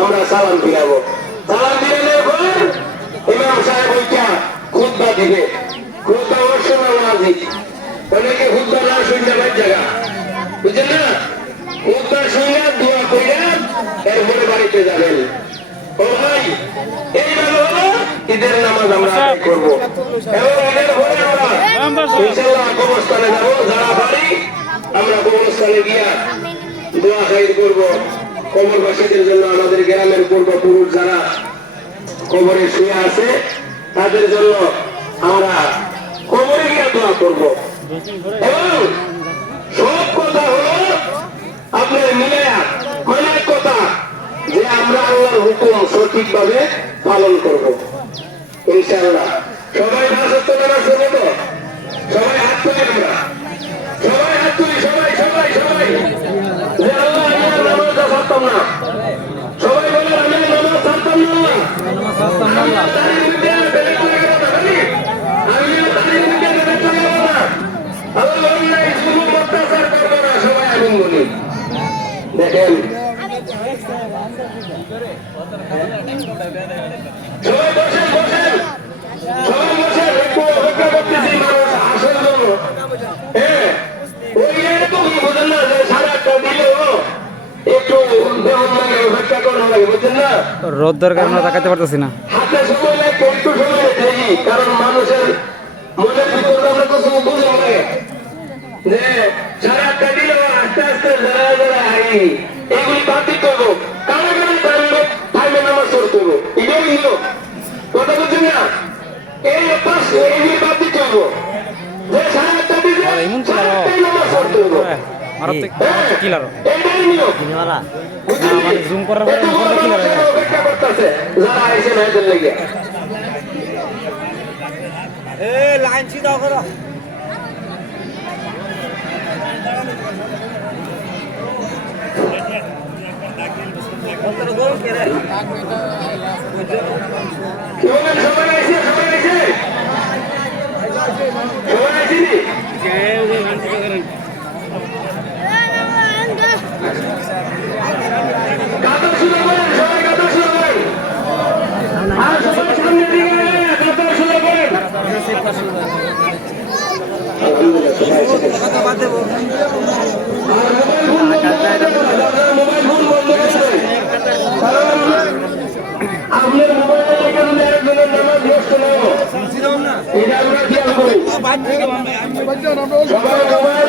আমরা সালাম ফিরাবো। সালাম ফিরানোর পর ইমাম সাহেব ওইটা খুতবা দিবে। খুতবা শোনা ওয়াজিব, অনেকে খুতবা না শুনতে পারে জায়গা, বুঝছেন না? খুতবা শুনে দোয়া কইরা এরপরে বাড়িতে যাবেন। ও ভাই, এইভাবে হলো ঈদের নামাজ আমরা আদায় করবো এবং ঈদের পরে আমরা ইনশাআল্লাহ কবরস্থানে যাবো। যারা পারি আমরা কবরস্থানে গিয়া দোয়া খাইর করবো কবরবাসীদের জন্য। আমাদের গ্রামের পূর্বপুরুষ যারা কবরে শুয়ে আছে তাদের জন্য আমরা কবরে গিয়ে দোয়া করব। এবং সব কথা হলো আপনার মিলায়া অনেক কথা যে আমরা আল্লাহর হুকুম সঠিকভাবে পালন করব ইনশাআল্লাহ। সবাই ভাষাত্ব নামাজ শুনে তো সবাই হাত তুলি, আমরা সবাই হাত তুলি, সবাই সবাই সবাই যে আল্লাহ আমি নামাজটা ছাড়তাম না। সবাই বলে আমি নামাজ ছাড়তাম না। দেখেন সবাই বসেন বসেন, সবাই বসেন, একটু অপেক্ষা করতেছি মানুষ আসার জন্য। হ্যাঁ, ওই এরকম বোঝেন না যে 8:30 দিলেও একটু অপেক্ষা করা লাগে, বুঝছেন না? রোদ দরকার আমরা তাকাতে পারতেছি না। হাতে সময় লাগে, একটু সময় দেখি, কারণ মানুষের মনের ভিতরে আমরা কিছু বুঝে লাগে যে 8:30 দিলেও আস্তে আস্তে যারা যারা এগুলি বাদ দিতে হবো। কারো কারো টাইমে নামাজ পড়তে হবো, এটাই নিয়ম। কথা বলছেন না? এই অভ্যাস এগুলি বাদ দিতে হবো যে 8:30 দিলে 8:30 নামাজ পড়তে হবো। এটাই নিয়ম। জুম করার পরে অপেক্ষা করতেছে যারা আইসেন এদের লেগে। লাইন সিধা করো। সবাই আইসে, সবাই আইসে, সবাই আইসিনি। কাতার শুরু করেন, সবাই কাতার শুরু করেন। আর সবাই সামনের দিকে কাতার শুরু করেন। মোবাইল ফোন বন্ধ করে আপনার মোবাইলে এখানে একজনের নামাজ নষ্ট নেব, এটা আমরা খেয়াল করি। সবাই মোবাইল